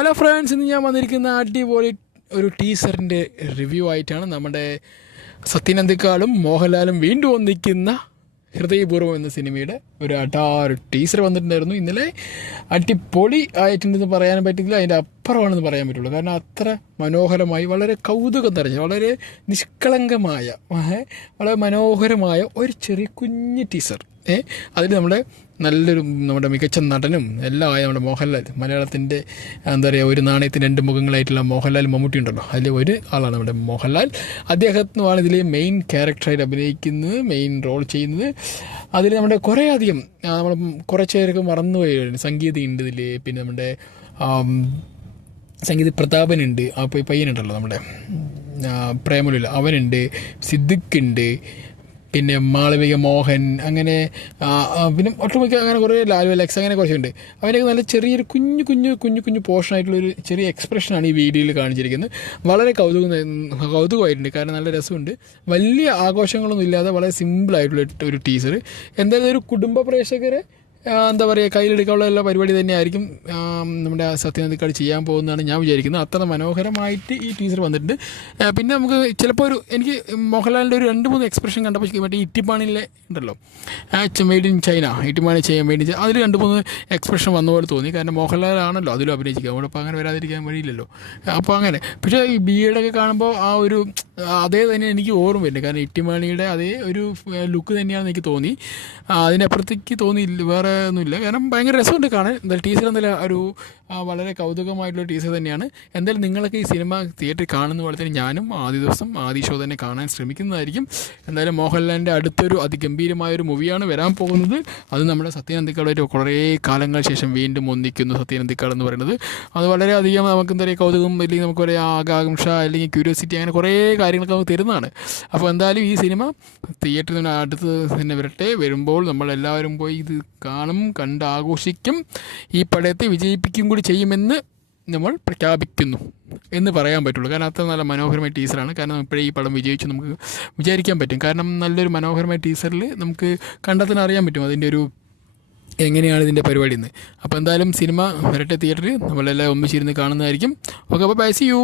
Hello friends, ഇന്ന് ഞാൻ വന്നിരിക്കുന്ന അടിപൊളി ഒരു ടീസറിൻ്റെ റിവ്യൂ ആയിട്ടാണ്. നമ്മുടെ സത്യൻ അന്തിക്കാടും മോഹൻലാലും വീണ്ടും ഒന്നിക്കുന്ന ഹൃദയപൂർവ്വം എന്ന സിനിമയുടെ ഒരു ടീസർ വന്നിട്ടുണ്ടായിരുന്നു. ഇന്നലെ അടിപൊളി ആയിട്ടുണ്ടെന്ന് പറയാനും പറ്റില്ല, അതിൻ്റെ അപ്പുറമാണെന്ന് പറയാൻ പറ്റുള്ളൂ. കാരണം അത്ര മനോഹരമായി, വളരെ കൗതുകം നിറഞ്ഞ, വളരെ നിഷ്കളങ്കമായ, വളരെ മനോഹരമായ ഒരു ചെറിയ കുഞ്ഞ് ടീസർ. അതിൽ നമ്മുടെ മികച്ച നടനും എല്ലാം ആയ നമ്മുടെ മോഹൻലാൽ, മലയാളത്തിൻ്റെ എന്താ പറയുക, ഒരു നാണയത്തിന് രണ്ട് മുഖങ്ങളായിട്ടുള്ള മോഹൻലാൽ മമ്മൂട്ടി ഉണ്ടല്ലോ, അതിൽ ഒരു ആളാണ് നമ്മുടെ മോഹൻലാൽ. അദ്ദേഹത്തിനുമാണ് ഇതിൽ മെയിൻ ക്യാരക്ടറായിട്ട് അഭിനയിക്കുന്നത്, മെയിൻ റോൾ ചെയ്യുന്നത്. അതിൽ നമ്മുടെ കുറേ അധികം നമ്മൾ കുറച്ച് പേരൊക്കെ മറന്നുപോയി. സംഗീതം ഉണ്ട് ഇതിൽ, പിന്നെ നമ്മുടെ സംഗീത പ്രതാപനുണ്ട്, ആ പയ്യനുണ്ടല്ലോ നമ്മുടെ പ്രേമലുല്ല, അവനുണ്ട്, സിദ്ദിഖ് ഉണ്ട്, പിന്നെ മാളവിക മോഹൻ, അങ്ങനെ പിന്നെ ഒട്ടുമിക്ക അങ്ങനെ കുറേ ലാലു അലക്സ്, അങ്ങനെ കുറച്ചുണ്ട്. അവരൊക്കെ നല്ല ചെറിയൊരു കുഞ്ഞു പോർഷനായിട്ടുള്ളൊരു ചെറിയ എക്സ്പ്രഷനാണ് ഈ വീഡിയോയിൽ കാണിച്ചിരിക്കുന്നത്. വളരെ കൗതുകമായിട്ടുണ്ട്, കാരണം നല്ല രസമുണ്ട്. വലിയ ആഘോഷങ്ങളൊന്നും ഇല്ലാതെ വളരെ സിമ്പിളായിട്ടുള്ള ഒരു ടീസർ. എന്തായാലും ഒരു കുടുംബ പ്രേക്ഷകരെ എന്താ പറയുക, കയ്യിലെടുക്കാനുള്ള എല്ലാ പരിപാടി തന്നെയായിരിക്കും നമ്മുടെ സത്യൻ അന്തിക്കാട് ചെയ്യാൻ പോകുന്നതാണ് ഞാൻ വിചാരിക്കുന്നത്. അത്ര മനോഹരമായിട്ട് ഈ ടീസർ വന്നിട്ടുണ്ട്. പിന്നെ നമുക്ക് ചിലപ്പോൾ എനിക്ക് മോഹൻലാലിൻ്റെ ഒരു 2-3 എക്സ്പ്രഷൻ കണ്ടപ്പോൾ മറ്റേ ഇട്ടിപ്പാണിലെ ഉണ്ടല്ലോ, മെയ്ഡ് ഇൻ ചൈന, ഇട്ടിപ്പാണി മെയ്ഡ് ഇൻ ചൈന, അതിൽ 2-3 എക്സ്പ്രഷൻ വന്ന പോലെ തോന്നി. കാരണം മോഹൻലാലാണല്ലോ അതിലും അഭിനയിക്കുക, അവിടെ അപ്പോൾ അങ്ങനെ വരാതിരിക്കാൻ വഴിയില്ലല്ലോ. അപ്പോൾ അങ്ങനെ. പക്ഷേ ഈ ബിഎഡൊക്കെ കാണുമ്പോൾ ആ ഒരു അതേ തന്നെ എനിക്ക് ഓർമ്മ വരുന്നുണ്ട്. കാരണം ഇട്ടിമാണിയുടെ അതേ ഒരു ലുക്ക് തന്നെയാണെന്ന് എനിക്ക് തോന്നി. അതിനപ്പുറത്തേക്ക് തോന്നിയില്ല, വേറെ ഒന്നുമില്ല. കാരണം ഭയങ്കര രസമുണ്ട് കാണാൻ. എന്തായാലും ടീച്ചർ എന്തായാലും ഒരു വളരെ കൗതുകമായിട്ടുള്ള ടീച്ചർ തന്നെയാണ്. എന്തായാലും നിങ്ങളൊക്കെ ഈ സിനിമ തിയേറ്ററിൽ കാണുന്ന പോലെ തന്നെ ഞാനും ആദ്യ ഷോ തന്നെ കാണാൻ ശ്രമിക്കുന്നതായിരിക്കും. എന്തായാലും മോഹൻലാലിൻ്റെ അടുത്തൊരു അതിഗംഭീരമായൊരു മൂവിയാണ് വരാൻ പോകുന്നത്. അത് നമ്മുടെ സത്യൻ അന്തിക്കാട് കുറേ കാലങ്ങൾക്ക് ശേഷം വീണ്ടും ഒന്നിക്കുന്നു സത്യൻ അന്തിക്കാട് എന്ന് പറയുന്നത്. അത് വളരെയധികം നമുക്ക് എന്താ പറയുക, കൗതുകം, അല്ലെങ്കിൽ നമുക്ക് കുറേ ആകാംക്ഷ, അല്ലെങ്കിൽ ക്യൂരിയോസിറ്റി, അങ്ങനെ കുറേ കാര്യങ്ങളൊക്കെ നമുക്ക് തരുന്നതാണ്. അപ്പോൾ എന്തായാലും ഈ സിനിമ തിയേറ്ററിൽ അടുത്ത് തന്നെ വരുമ്പോൾ നമ്മളെല്ലാവരും പോയി ഇത് കണ്ട് ആഘോഷിക്കും. ഈ പടത്തെ വിജയിപ്പിക്കും കൂടി ചെയ്യുമെന്ന് നമ്മൾ പ്രഖ്യാപിക്കുന്നു എന്ന് പറയാൻ പറ്റുള്ളൂ. കാരണം അത്ര നല്ല മനോഹരമായ ടീസറാണ്. കാരണം ഇപ്പോഴേ ഈ പടം വിജയിച്ചു നമുക്ക് വിചാരിക്കാൻ പറ്റും. കാരണം നല്ലൊരു മനോഹരമായ ടീസറിൽ നമുക്ക് കണ്ടാൽ തന്നെ അറിയാൻ പറ്റും അതിൻ്റെ ഒരു എങ്ങനെയാണ് ഇതിൻ്റെ പരിപാടി എന്ന്. അപ്പോൾ എന്തായാലും സിനിമ വരട്ടെ തിയേറ്ററിൽ, നമ്മളെല്ലാം ഒന്നിച്ചിരുന്ന് കാണുന്നതായിരിക്കും. ഓക്കെ, അപ്പോൾ ബൈ, സീ യു.